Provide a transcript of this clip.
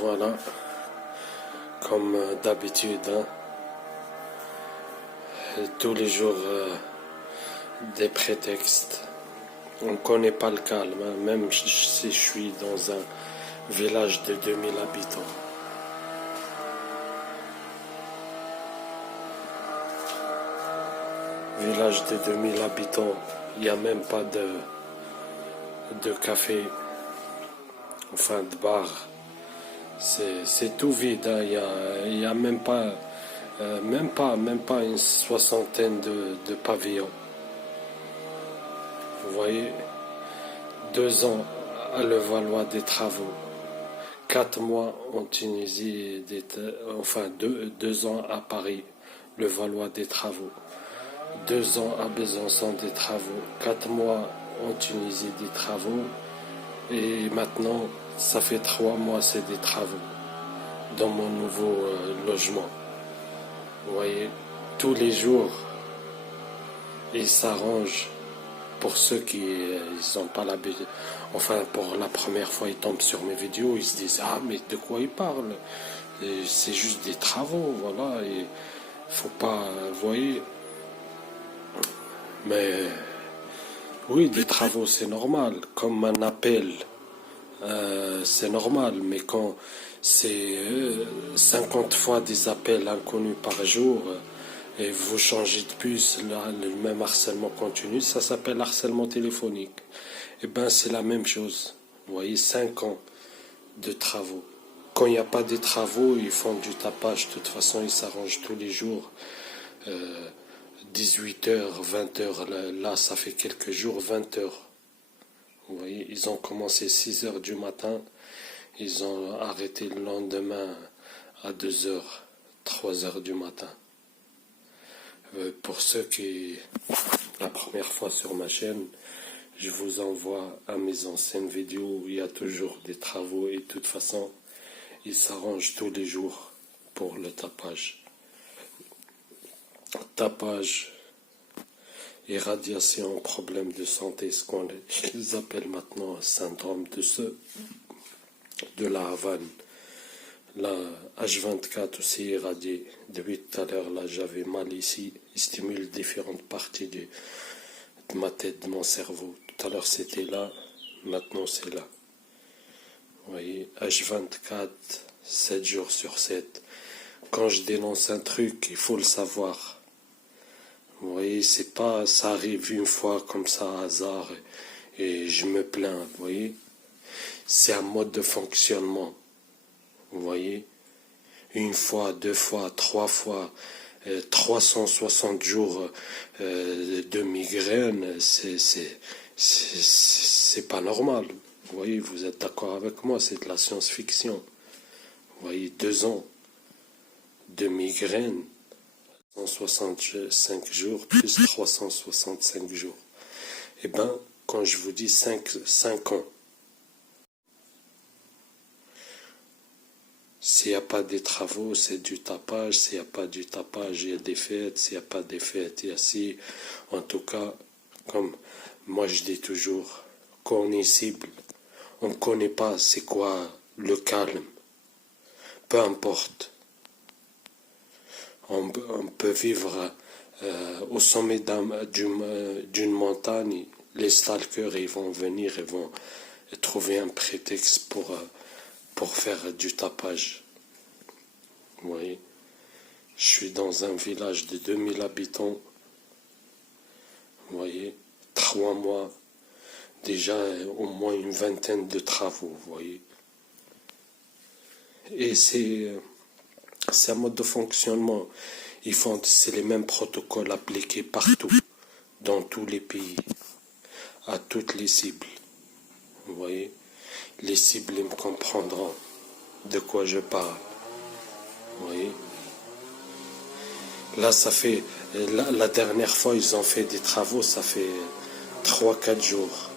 Voilà, comme d'habitude, hein, tous les jours des prétextes. On ne connaît pas le calme, hein, même si je suis dans un village de 2000 habitants. Village de 2000 habitants, il n'y a même pas de café, enfin de bar. C'est tout vide, hein. Il y a même pas, même pas une soixantaine de pavillons. Vous voyez, 2 ans à Levallois des travaux, 4 mois en Tunisie, enfin 2 ans à Paris, Levallois des travaux, 2 ans à Besançon des travaux, 4 mois en Tunisie des travaux, et maintenant ça fait 3 mois c'est des travaux dans mon nouveau logement. Vous voyez, tous les jours ils s'arrangent. Pour ceux qui n'ont pas l'habitude, enfin pour la première fois ils tombent sur mes vidéos, ils se disent ah mais de quoi ils parlent, c'est juste des travaux, voilà, et faut pas, vous voyez, mais oui, des travaux c'est normal, comme un appel c'est normal, mais quand c'est 50 fois des appels inconnus par jour, et vous changez de puce, le même harcèlement continue, ça s'appelle harcèlement téléphonique. Et bien c'est la même chose. Vous voyez, 5 ans de travaux. Quand il n'y a pas de travaux, ils font du tapage. De toute façon, ils s'arrangent tous les jours. 18h, 20h, là ça fait quelques jours, 20h. Vous voyez, ils ont commencé 6h du matin, ils ont arrêté le lendemain à 2h, 3h du matin. Pour ceux qui, la première fois sur ma chaîne, je vous envoie à mes anciennes vidéos où il y a toujours des travaux et de toute façon, ils s'arrangent tous les jours pour le tapage. Tapage, irradiation, problème de santé, ce qu'on les appelle maintenant syndrome de la Havane. La H24 aussi irradié. Depuis tout à l'heure, là, j'avais mal ici. Il stimule différentes parties de ma tête, de mon cerveau. Tout à l'heure, c'était là. Maintenant, c'est là. Vous voyez, H24, 7 jours sur 7. Quand je dénonce un truc, il faut le savoir. Vous voyez, c'est pas, ça arrive une fois comme ça, hasard, et je me plains, vous voyez. C'est un mode de fonctionnement. Vous voyez, une fois, 2 fois, 3 fois, 360 jours de migraine, c'est pas normal. Vous voyez, vous êtes d'accord avec moi, c'est de la science-fiction. Vous voyez, 2 ans de migraine, 165 jours plus 365 jours. Eh bien, quand je vous dis 5 ans, s'il n'y a pas des travaux, c'est du tapage. S'il n'y a pas du tapage, il y a des fêtes. S'il n'y a pas des fêtes, il y a si. En tout cas, comme moi je dis toujours, quand on est cible, on ne connaît pas c'est quoi le calme. Peu importe. On peut vivre au sommet d'une montagne. Les stalkers, ils vont venir, ils vont trouver un prétexte pour faire du tapage. Vous voyez, je suis dans un village de 2000 habitants. Vous voyez, 3 mois, déjà au moins une vingtaine de travaux, vous voyez. Et c'est un mode de fonctionnement. C'est les mêmes protocoles appliqués partout, dans tous les pays, à toutes les cibles. Vous voyez, les cibles, ils me comprendront de quoi je parle. Vous voyez, là, ça fait, la dernière fois, ils ont fait des travaux, ça fait 3-4 jours.